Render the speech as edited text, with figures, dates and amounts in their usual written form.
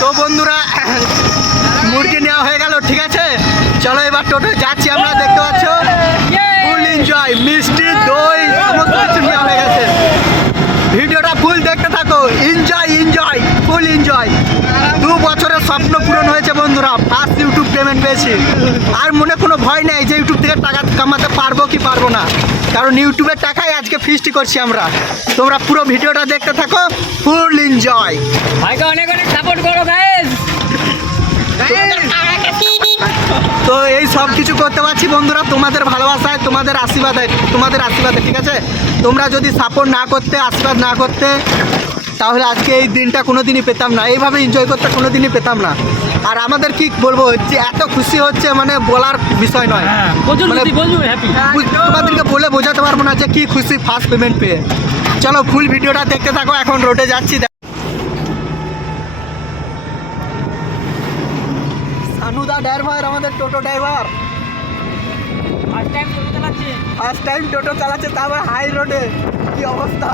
তো বন্ধুরা মুরগি নেওয়া হয়ে গেল, ঠিক আছে। চলো এবার টোটো যাচ্ছি আমরা, দেখতে পাচ্ছ ফুল এনজয়, মিষ্টি দই সমস্ত কিছু নেওয়া হয়ে গেছে। ভিডিওটা ফুল দেখতে থাকো, এনজয় এনজয় ফুল এনজয়। 2 বছরের স্বপ্ন পূরণ হয়েছে বন্ধুরা, ফার্স্ট ইউটিউব পেমেন্ট পেয়েছি। আর মনে কোনো ভয় নেই যে ইউটিউব থেকে টাকা কামাতে পারবো কি পারবো না, কারণ ইউটিউবের টাকায় আজকে ফিস্টি করছি আমরা। তোমরা পুরো ভিডিওটা দেখতে থাকো, ফুল এনজয়। ভাইকে অনেক অনেক সাপোর্ট করো গাইস। তো এই সব কিছু করতে পারছি বন্ধুরা তোমাদের ভালোবাসায়, তোমাদের আশীর্বাদে, ঠিক আছে। তোমরা যদি সাপোর্ট না করতে, আশীর্বাদ না করতে, তাহলে আজকে এই দিনটা কোনো দিনই পেতাম না, এইভাবে এনজয় করতে কোনো দিনই পেতাম না। আর আমাদের কি বলবো, যে এত খুশি হচ্ছে মানে বলার বিষয় নয়, মানে তোমাদেরকে বলে বোঝাতে পারবো না যে কি খুশি ফার্স্ট পেমেন্ট পেয়ে। চলো ফুল ভিডিওটা দেখতে থাকো, এখন রোডে যাচ্ছি। সানুদা ড্রাইভার, আমাদের টোটো ড্রাইভার, ফার্স্ট টাইম টোটো চালাচ্ছে, তারপর হাই রোডে, কি অবস্থা।